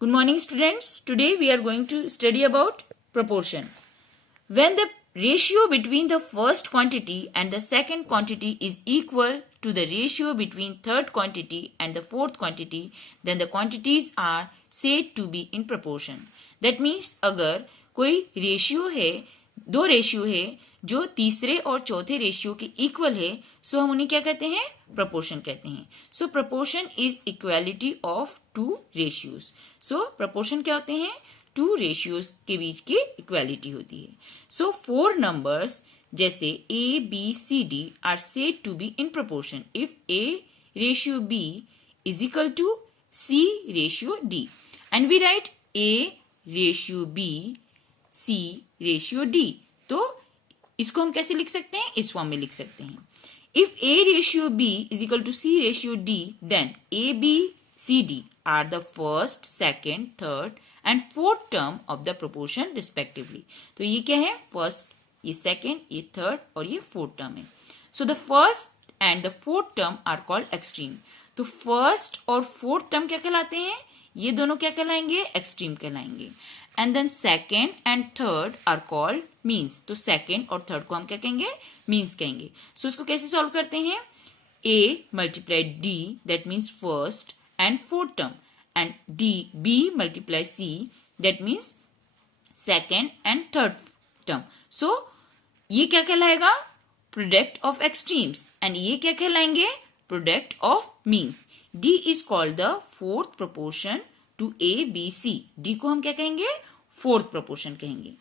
Good morning, students. Today we are going to study about proportion. When the ratio between the first quantity and the second quantity is equal to the ratio between third quantity and the fourth quantity, then the quantities are said to be in proportion. That means अगर कोई ratio है, दो ratio है जो तीसरे और चौथे ratio के इक्वल है, सो हम उन्हें क्या कहते हैं? प्रपोर्शन कहते हैं. So proportion is equality of two ratios. So proportion क्या होते हैं? टू रेशियोज के बीच की इक्वालिटी होती है. सो 4 नंबर्स जैसे A B C D are said to be in proportion if A ratio B is equal to C ratio D and we write A ratio B C ratio D. तो इसको हम कैसे लिख सकते हैं? इस फॉर्म में लिख सकते हैं. If A ratio B is equal to C ratio D then A B C D are the first, second, third and fourth term of the proportion respectively. तो ये क्या है? फर्स्ट, ये सेकेंड, ये थर्ड और ये फोर्थ टर्म है. So the first and the fourth term are called extreme. तो फर्स्ट और फोर्थ टर्म क्या कहलाते हैं? ये दोनों क्या कहलाएंगे? एक्सट्रीम कहलाएंगे. And then second and third are called means. तो सेकेंड और थर्ड को हम क्या कहेंगे? मीन्स कहेंगे. सो इसको कैसे सॉल्व करते हैं? A multiply D that means first and fourth term and the B multiply C that means second and third term. So ये क्या कहलाएगा? Product of extremes. एंड ये क्या कहलाएंगे? Product of means. D is called the fourth proportion to A B C. D को हम क्या कहेंगे? फोर्थ प्रोपोर्शन कहेंगे.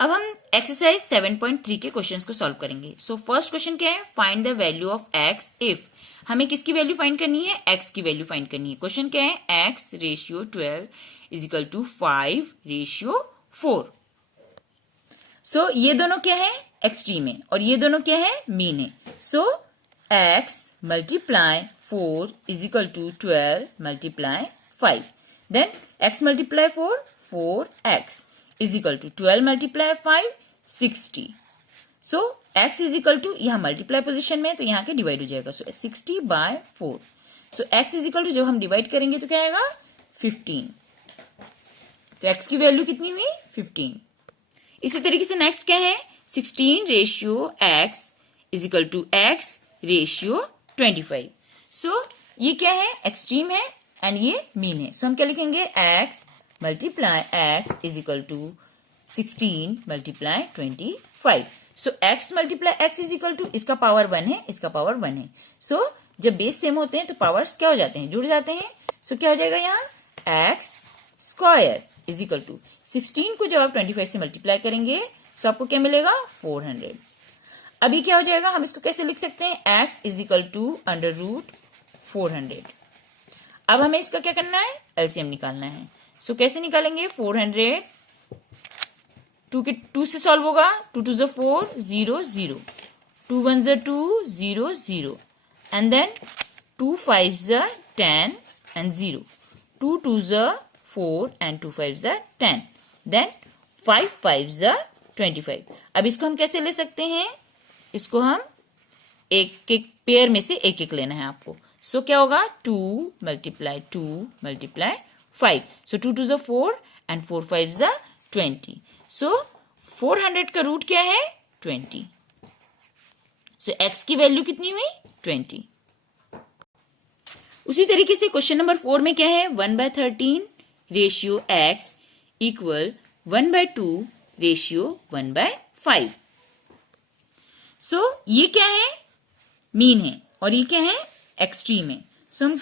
अब हम एक्सरसाइज 7.3 के क्वेश्चंस को सॉल्व करेंगे. सो फर्स्ट क्वेश्चन क्या है? Find the value of x if. हमें किसकी वैल्यू फाइंड करनी है? एक्स की वैल्यू फाइंड करनी है. क्वेश्चन क्या है? X ratio 12 is equal to 5 ratio 4. So ये दोनों क्या है? एक्सट्रीम है और ये दोनों क्या है? मीन है. सो x multiply 4 is equal to 12 multiply 5. Then x multiply 4x is equal to 12 multiply 5 60. So x is equal to यहाँ multiply पोजिशन में तो यहाँ के डिवाइड हो जाएगा. So 60 by 4. So x is equal to जब हम डिवाइड करेंगे तो क्या आएगा? 15. तो x की वैल्यू कितनी हुई? 15. इसी तरीके से नेक्स्ट क्या है? 16 ratio x is equal to x ratio 25. सो ये क्या है? एक्सट्रीम है एंड ये मीन है. सो हम क्या लिखेंगे? x multiply x is equal to 16 multiply 25. So x multiply x is equal to, इसका पावर 1 है, इसका पावर 1 है. सो जब बेस सेम होते हैं तो पावर्स क्या हो जाते हैं? जुड़ जाते हैं. सो क्या हो जाएगा यहाँ? x square is equal to 16 को जब आप 25 से मल्टीप्लाई करेंगे सो आपको क्या मिलेगा? 400. अभी क्या हो जाएगा? हम इसको कैसे लिख सकते हैं? x is equal to under root 400. अब हमें इसका क्या करना है? एलसीएम निकालना है. सो कैसे निकालेंगे? 400 2 से सॉल्व होगा. 2 2 4 0 0 2 1 2 0 0 and then 2 5 10 and 0 2 2 4 and 2 5 10 then 5 5 25. अब इसको हम कैसे ले सकते हैं? इसको हम एक एक पेयर में से एक एक लेना है आपको. सो क्या होगा? 2 मल्टीप्लाई 2 मल्टीप्लाई 5. So 2 2 4 and 4 5 20. सो 400 का रूट क्या है? 20. सो x की वैल्यू कितनी हुई? 20. उसी तरीके से क्वेश्चन नंबर 4 में क्या है? 1/13 रेशियो x इक्वल 1/2 रेशियो 1/5. सो ये क्या है? मीन है और ये क्या है? एक्सट्रीम है. सो हम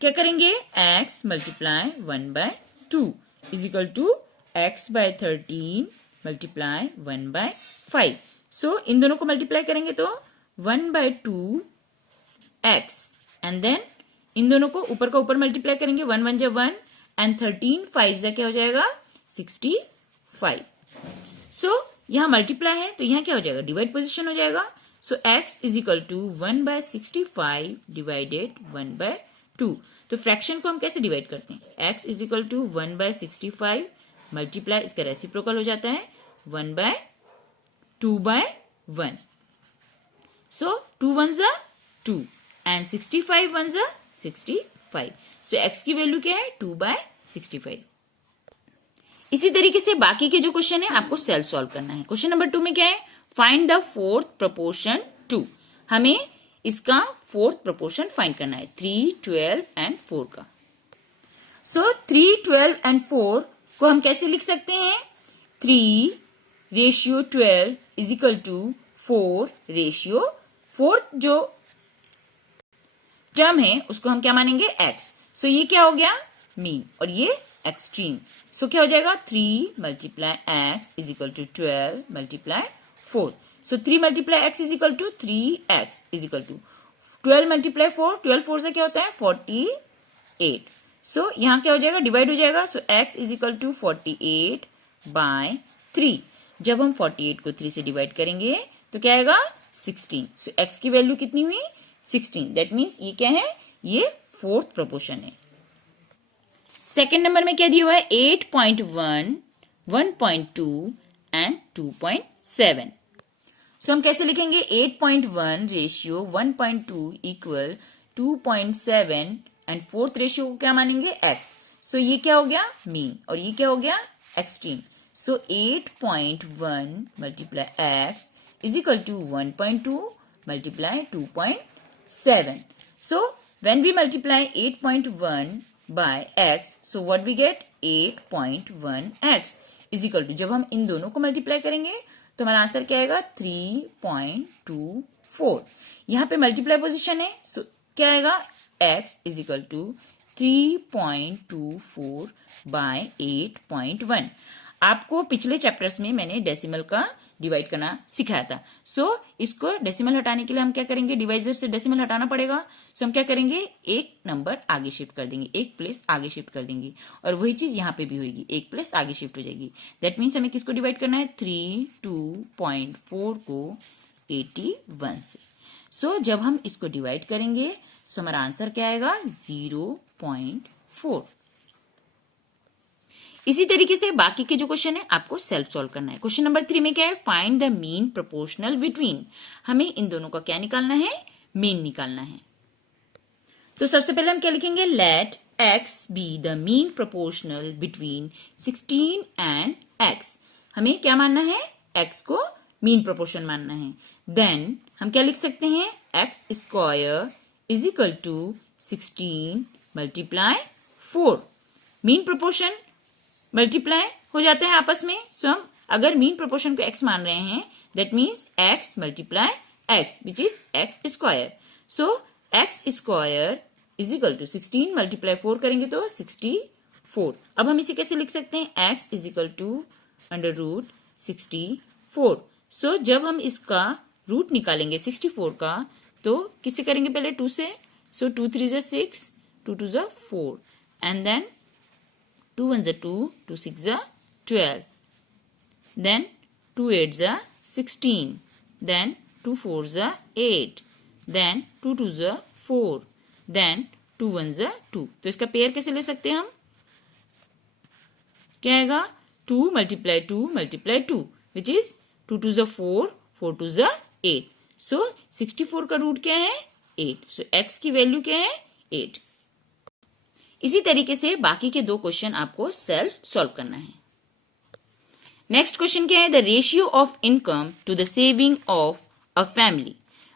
क्या करेंगे? x multiply 1/2 is equal to x/13 multiply 1/5. So इन दोनों को मल्टीप्लाई करेंगे तो 1/2 x एंड देन इन दोनों को ऊपर का ऊपर मल्टीप्लाई करेंगे. 1 1 जा 1 एंड 13 5 जा क्या हो जाएगा? 65. सो यहाँ मल्टीप्लाई है तो यहाँ क्या हो जाएगा? डिवाइड पोजिशन हो जाएगा. So x is equal to 1/65 divided 1/2. तो फ्रैक्शन को हम कैसे डिवाइड करते हैं? x is equal to 1/65 multiply, इसका रेसिप्रोकल हो जाता है 1/2/1. So 2 1 2 and 65 ones are 65. So x की वैल्यू क्या है 2/65। इसी तरीके से बाकी के जो क्वेश्चन है आपको सेल्फ सॉल्व करना है। क्वेश्चन नंबर 2 में क्या है, फाइंड द फोर्थ प्रोपोर्शन 2। हमें इसका फोर्थ प्रोपोर्शन फाइंड करना है 3, 12 एंड 4 का। सो 3, 12 एंड 4 को हम कैसे लिख सकते हैं, 3/12 इज इक्वल टू 4/, फोर्थ जो टर्म है उसको हम क्या मानेंगे x। सो ये क्या हो गया मीन और ये एक्सट्रीम। सो क्या हो जाएगा 3 multiply x is equal to 12 multiply 4। So 3 multiply x is equal to 3x is equal to 12 multiply 4, 12 4 से क्या होता है 48। सो यहाँ क्या हो जाएगा डिवाइड हो जाएगा। So x is equal to 48/3। जब हम 48 को 3 से डिवाइड करेंगे तो क्या आएगा 16। सो x की वैल्यू कितनी हुई 16। दैट मीन्स ये क्या है, ये फोर्थ प्रोपोर्शन है। सेकेंड नंबर में क्या दिया हुआ है 8.1, 1.2 एंड 2.7। सो हम कैसे लिखेंगे 8.1 ratio 1.2 equal 2.7 and fourth ratio को क्या मानेंगे x। सो ये क्या हो गया मीन और ये क्या हो गया extreme. So 8.1 multiply x is equal to 1.2 multiply 2.7. So when we multiply 8.1 by x, so what we get 8.1x is equal to, जब हम इन दोनों को मल्टीप्लाई करेंगे तो हमारा आंसर क्या आएगा 3.24। यहाँ पे मल्टीप्लाई पोजीशन है, सो क्या आएगा x is equal to 3.24 by 8.1। आपको पिछले चैप्टर्स में मैंने डेसिमल का डिवाइड करना सिखाया था। सो इसको डेसिमल हटाने के लिए हम क्या करेंगे, डिवाइजर से डेसिमल हटाना पड़ेगा। सो हम क्या करेंगे एक नंबर आगे शिफ्ट कर देंगे, एक प्लेस आगे शिफ्ट कर देंगे और वही चीज यहाँ पे भी होगी, एक प्लेस आगे शिफ्ट हो जाएगी। दैट मीन्स हमें किसको डिवाइड करना है 3/2.4 को 81 से। सो जब हम इसको डिवाइड करेंगे सो हमारा आंसर क्या आएगा 0.4। इसी तरीके से बाकी के जो क्वेश्चन है आपको सेल्फ सॉल्व करना है। क्वेश्चन नंबर 3 में क्या है, find the mean proportional between. हमें इन दोनों का क्या निकालना है, मीन निकालना है। तो सबसे पहले हम क्या लिखेंगे, let x be the mean proportional between 16 and x। हमें क्या मानना है, x को मीन प्रोपोर्शन मानना है। देन हम क्या लिख सकते हैं, x square is equal to 16 multiply 4। Mean proportion multiply हो जाते हैं आपस में। सो हम अगर मीन प्रोपोर्शन को x मान रहे हैं that means x multiply x which is x square. So x square is equal to 16 multiply 4 करेंगे तो 64। अब हम इसे कैसे लिख सकते हैं, x is equal to under root 64। So जब हम इसका रूट निकालेंगे 64 का तो किससे करेंगे, पहले 2 से। सो 2 3 ज़ा 6, 2 2 ज़ा 4 एंड देन 2 1 ज़ा 2, 2 6 ज़ा 12, then 2 8 ज़ा 16, then 2 4 ज़ा 8, then 2 2 ज़ा 4, then 2 1 ज़ा 2। तो इसका पेयर कैसे ले सकते हैं हम, क्या आएगा 2 मल्टीप्लाई 2 मल्टीप्लाई 2 विच इज 2 2 ज़ा 4, 4 2 ज़ा 8। सो 64 का रूट क्या है 8। सो x की वैल्यू क्या है 8। इसी तरीके से बाकी के दो क्वेश्चन आपको सेल्फ सॉल्व करना है। नेक्स्ट क्वेश्चन क्या है, the ratio of income to the saving of a family.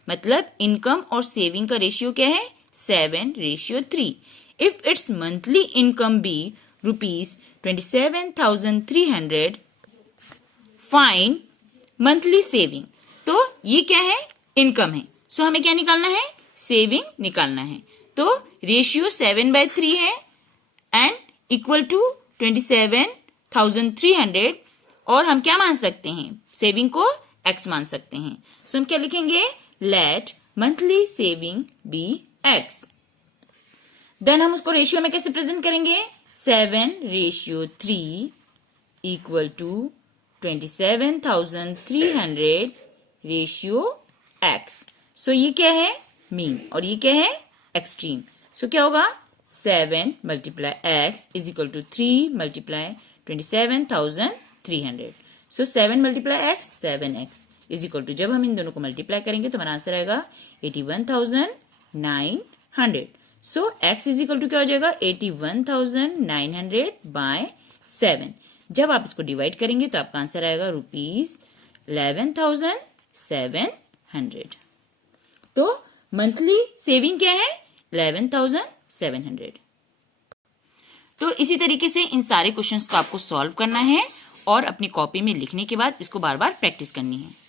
मतलब इनकम और सेविंग का रेशियो क्या है 7:3। If it's monthly income be ₹27,300, find monthly saving. तो ये क्या है इनकम है। सो हमें क्या निकालना है, सेविंग निकालना है। तो रेशियो 7/3 है एंड इक्वल टू 27,300 और हम क्या मान सकते हैं, सेविंग को x मान सकते हैं। सो हम क्या लिखेंगे, let monthly saving be x। Then हम उसको रेशियो में कैसे प्रेजेंट करेंगे, 7/3 equal to 27,300 ratio x। So ये क्या है मीन और ये क्या है एक्सट्रीम। सो क्या होगा 7 multiply x is equal to 3 multiply 27,300। So 7 multiply x 7x is equal to, जब हम इन दोनों को मल्टीप्लाई करेंगे तो हमारा आंसर आएगा 81,900। सो x इज इक्वल टू क्या हो जाएगा 81,900 बाय 7। जब आप इसको डिवाइड करेंगे तो आपका आंसर आएगा ₹11,700। तो मंथली सेविंग क्या है 11,700। तो इसी तरीके से इन सारे क्वेश्चंस को आपको सॉल्व करना है और अपनी कॉपी में लिखने के बाद इसको बार बार प्रैक्टिस करनी है।